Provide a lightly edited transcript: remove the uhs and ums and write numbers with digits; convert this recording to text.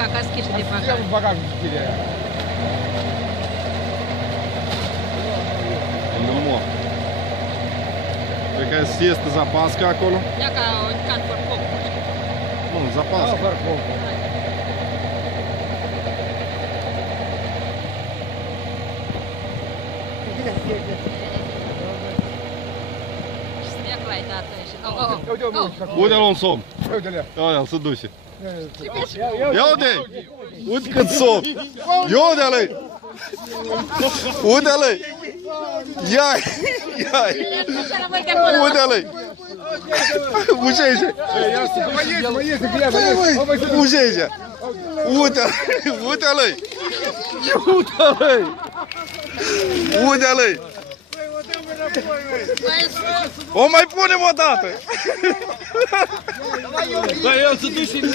ca caschișe de bagaj. Ia un bagaj cu schirea aia. Nu mă. Cred că este zapască acolo? Ia ca un can porcop. Nu, zapască. Da, parcă. Ia cu ai tată și... Oh, Uite-o, mă, oh. Uite-l un somn. uite-le. Aia, se duce. Ia, Ia uite! Uite cât somn! Ia uite-l! Uite-l! Ia-i! Ia-i! Uite-l! Mușește! Mai iese, că ia, mai iese. Mușește! Uite-l! Uite-l! Uite-l! Uite-l! O mai punem o dată! Da, eu să duci și în